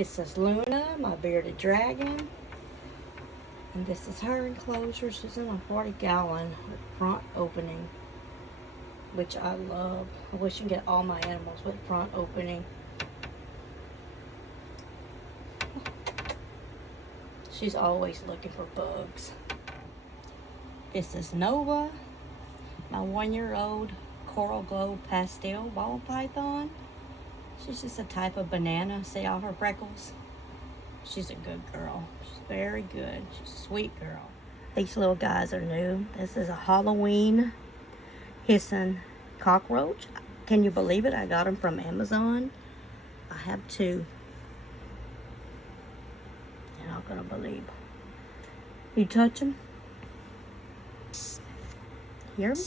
This is Luna, my bearded dragon. And this is her enclosure. She's in a 40-gallon front opening, which I love. I wish you could get all my animals with front opening. She's always looking for bugs. This is Nova, my 1-year-old coral glow pastel ball python. She's just a type of banana. See all her freckles? She's a good girl. She's very good. She's a sweet girl. These little guys are new. This is a Halloween hissing cockroach. Can you believe it? I got them from Amazon. I have 2. You're not gonna believe. You touch them? Hear them?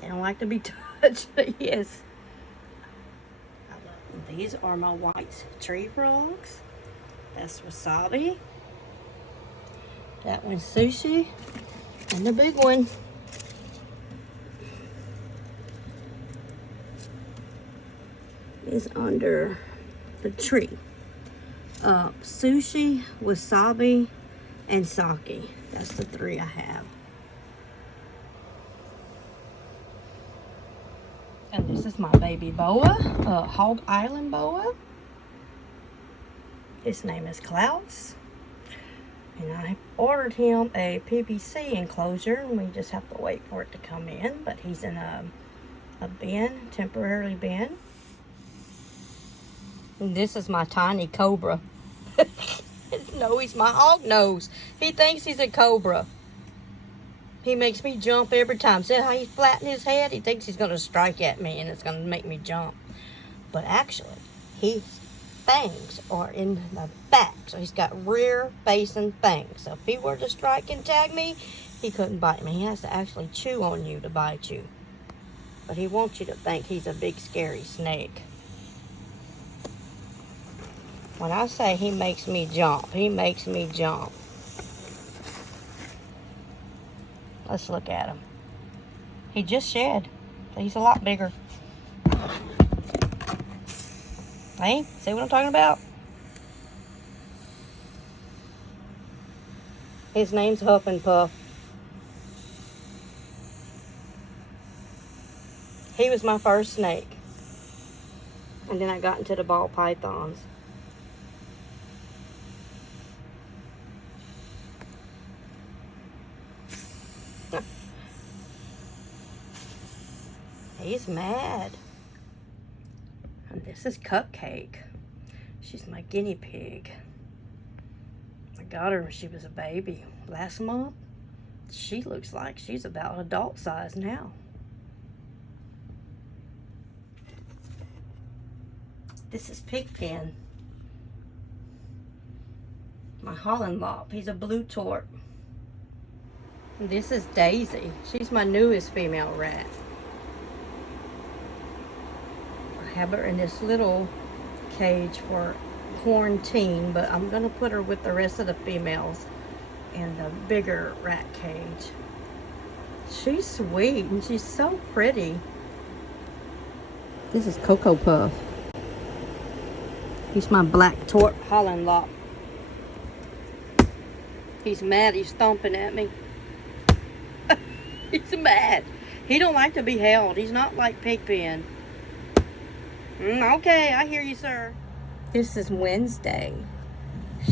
They don't like to be touched. Yes. I love them. These are my white tree frogs. That's Wasabi. That one's Sushi. And the big one is under the tree. Sushi, Wasabi, and Sake. That's the 3 I have. And this is my baby boa, Hog Island boa. His name is Klaus. And I ordered him a PVC enclosure, and we just have to wait for it to come in. But he's in a bin, temporarily bin. And this is my tiny Cobra. No, he's my hog nose. He thinks he's a cobra. He makes me jump every time. See how he's flattening his head? He thinks he's going to strike at me and it's going to make me jump. But actually, his fangs are in the back. So he's got rear-facing fangs. So if he were to strike and tag me, he couldn't bite me. He has to actually chew on you to bite you. But he wants you to think he's a big, scary snake. When I say he makes me jump, he makes me jump. Let's look at him. He just shed. He's a lot bigger. Hey, see what I'm talking about? His name's Huff and Puff. He was my first snake. And then I got into the ball pythons. He's mad. And this is Cupcake. She's my guinea pig. I got her when she was a baby last month. She looks like she's about adult size now. This is Pigpen. My Holland Lop. He's a blue tort. And this is Daisy. She's my newest female rat. I have her in this little cage for quarantine, but I'm going to put her with the rest of the females in the bigger rat cage. She's sweet and she's so pretty. This is Coco Puff. He's my black tort Holland Lop. He's mad. He's stomping at me. He's mad. He don't like to be held. He's not like Pigpen. Okay, I hear you, sir. This is Wednesday.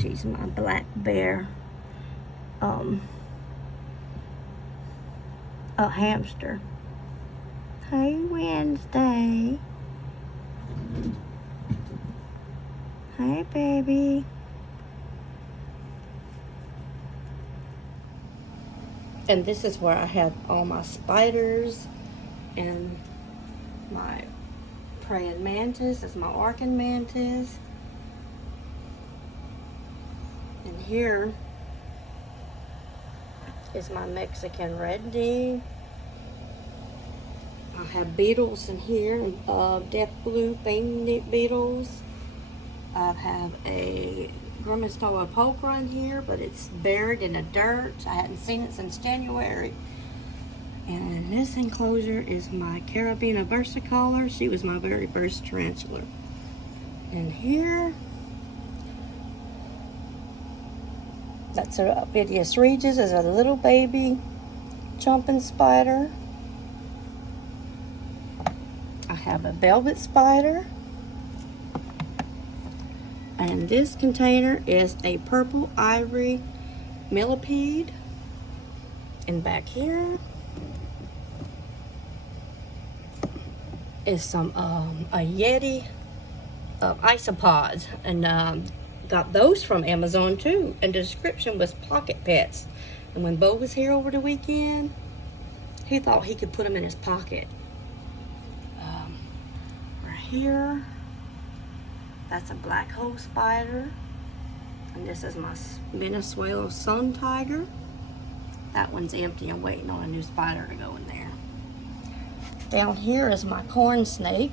She's my black bear. A hamster. Hey, Wednesday. Hey, baby. And this is where I have all my spiders and my praying mantis. This is my Arkan mantis. And here is my Mexican red D. I have beetles in here, death blue fainted beetles. I have a Grammastoa pulchra in here, but it's buried in the dirt. I hadn't seen it since January. And in this enclosure is my Carabina versicolor. She was my very first tarantula. And here, that's a Phidias regis, is a little baby jumping spider. I have a velvet spider. And this container is a purple ivory millipede. And back here is some a Yeti isopods, and got those from Amazon too. And the description was pocket pets. And when Bo was here over the weekend, he thought he could put them in his pocket. Right here, that's a black hole spider, and this is my Venezuela sun tiger. That one's empty and waiting on a new spider to go in there. Down here is my corn snake,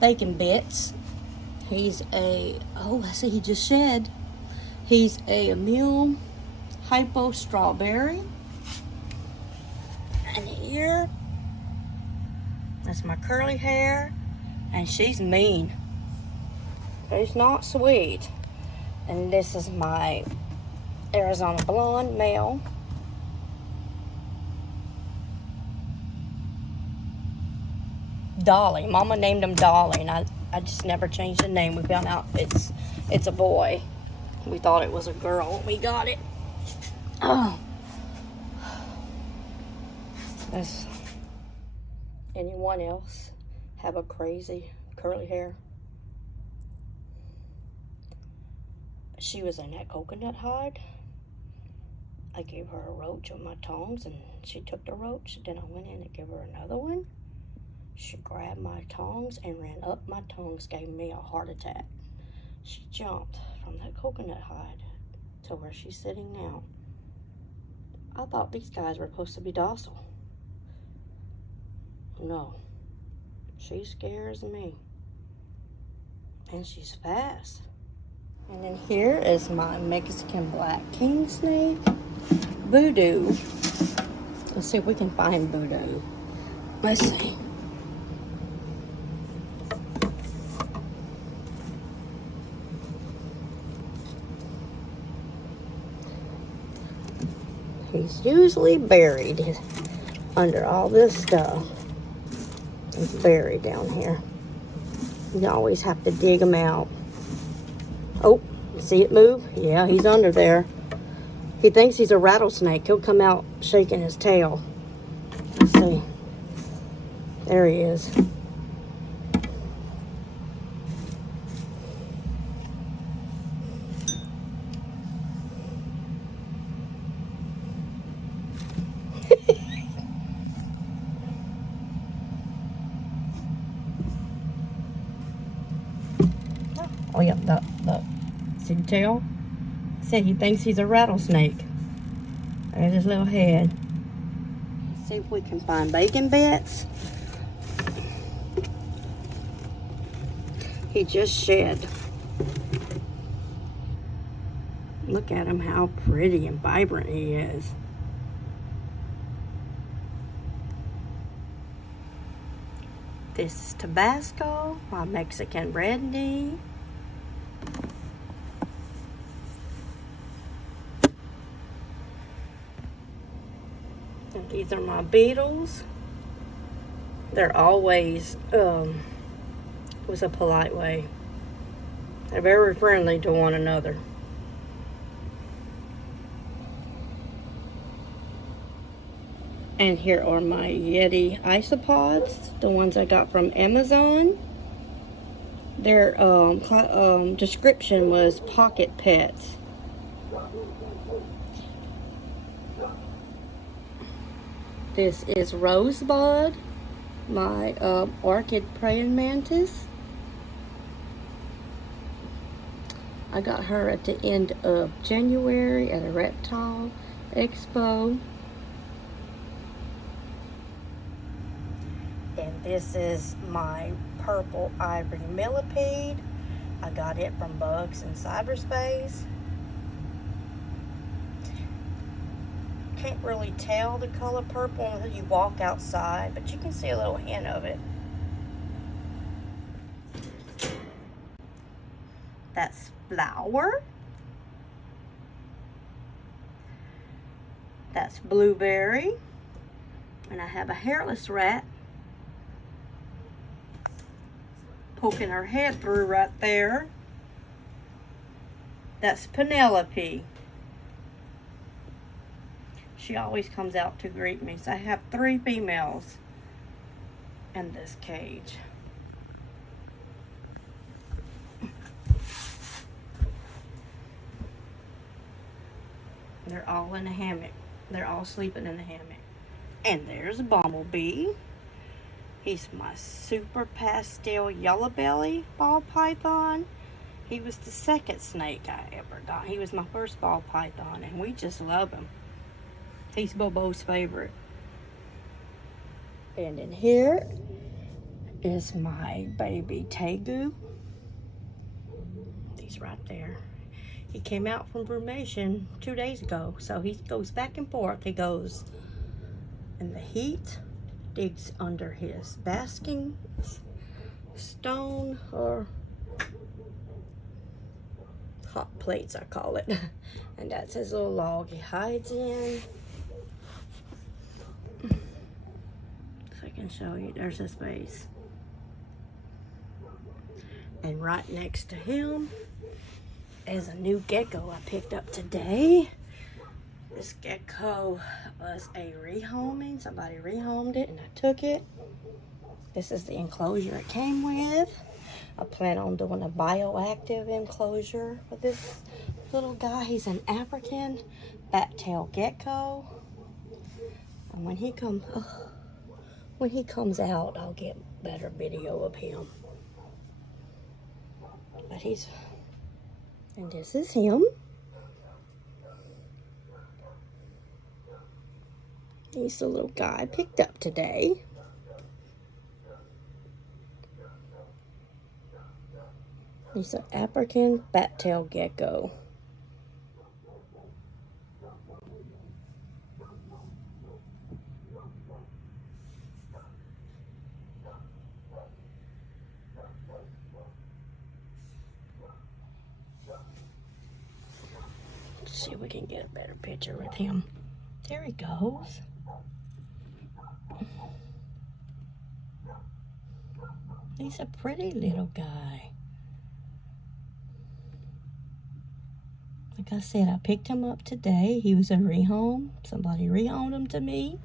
Bacon Bits. He's a, oh, I see he just shed. He's a mule hypo strawberry. And here, that's my curly hair, and she's mean. She's not sweet. And this is my Arizona blonde male. Dolly. Mama named him Dolly, and I just never changed the name. We found out it's a boy. We thought it was a girl when we got it. Oh. Does anyone else have a crazy curly hair? She was in that coconut hide. I gave her a roach on my tongs, and she took the roach. Then I went in and gave her another one. She grabbed my tongs and ran up my tongs, gave me a heart attack. She jumped from that coconut hide to where she's sitting now. I thought these guys were supposed to be docile. No, she scares me. And she's fast. And then here is my Mexican black king snake, Voodoo. Let's see if we can find Voodoo. Let's see. He's usually buried under all this stuff. He's buried down here. You always have to dig him out. Oh, see it move? Yeah, he's under there. He thinks he's a rattlesnake. He'll come out shaking his tail. Let's see. There he is. Oh, yeah, see the tail? Said he thinks he's a rattlesnake. There's his little head. Let's see if we can find Bacon Bits. He just shed. Look at him, how pretty and vibrant he is. This is Tabasco, my Mexican brandy. And these are my Beetles. They're always, what's a polite way? They're very friendly to one another. And here are my Yeti isopods, the ones I got from Amazon. Their description was pocket pets. This is Rosebud, my orchid praying mantis. I got her at the end of January at a reptile expo. And this is my purple ivory millipede. I got it from Bugs in Cyberspace. can't really tell the color purple until you walk outside, but you can see a little hint of it. That's Flower. That's Blueberry. And I have a hairless rat poking her head through right there. That's Penelope. She always comes out to greet me. So I have 3 females in this cage. They're all in a hammock. They're all sleeping in the hammock. And there's Bumblebee. He's my super pastel yellow belly ball python. He was the second snake I ever got. He was my first ball python, and we just love him. He's Bobo's favorite. And in here is my baby Tegu. He's right there. He came out from brumation 2 days ago, so he goes back and forth. He goes in the heat, digs under his basking stone, or hot plates I call it. And that's his little log he hides in. So I can show you, there's his base. And right next to him is a new gecko I picked up today. This gecko was a rehoming. Somebody rehomed it and I took it. This is the enclosure it came with. I plan on doing a bioactive enclosure for this little guy. He's an African bat-tailed gecko. And when he comes out, I'll get better video of him. But and this is him. He's the little guy I picked up today. He's an African bat-tailed gecko. Let's see if we can get a better picture with him. There he goes. He's a pretty little guy. Like I said, I picked him up today. He was a rehome. Somebody rehomed him to me.